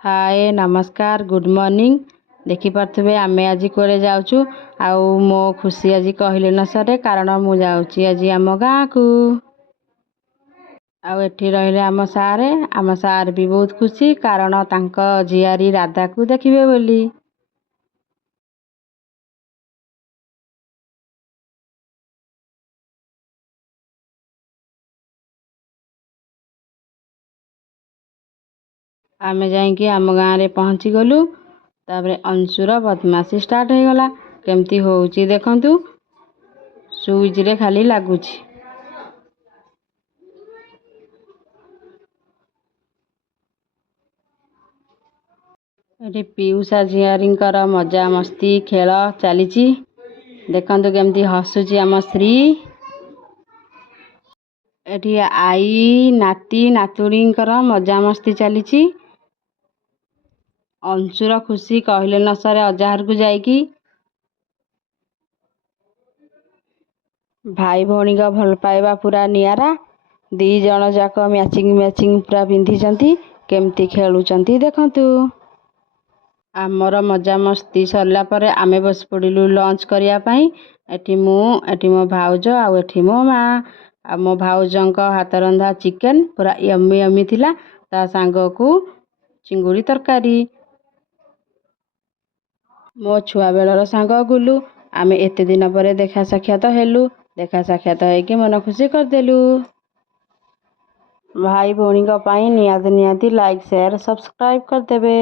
हाय नमस्कार good morning. देखी पारे आमे आज कुआडे जाऊँ आउ मो खुशी आज कहले न सरे कारण मु जाऊँगी आज आम गाँ को आउ एठी रहिले आम सार भी बहुत खुशी कारण तांको झियारी राधा को देखिबे बोली। आमे जाइकी आम गाँ रे पहुँची गलु। तापरे अंशुर बदमाशी स्टार्ट हो गला। केमती होउची देखंतु सुइच रे खाली लागुची। एठी पियूषा झियारींकर मजा मस्ती खेल चलीची। देखंतु केमती हसुची आम श्री। एठी आई नाती नातुणींकर मजा मस्ती चलीची। अंशुर खुशी कहले न सरे अजाहर को जाइकी। भाई भौणी का भल पाइबा पूरा नियारा। दी जण जाक मैचिंग मैचिंग पूरा पिंधिचंती केमती खेलुचंती देखंतु। आमर मजा मस्ती सरला परे आमे बस पड़िलु लंच करिया पई। एठी मो भाउज आउ एठी मो माँ आ मो भाउजंक हाथ रंधा चिकेन पूरा यम्मी यम्मी थिला। ता सांग को चिंगुड़ी तरकारी। मो छुआ बेलर सांग गुलु। आमे एते दिन परे देखा साक्षात हेलु। देखा साक्षात होइकी मन खुशी करदेलु। भाई भौणी का पाई नियाती लाइक शेयर सब्सक्राइब कर देबे।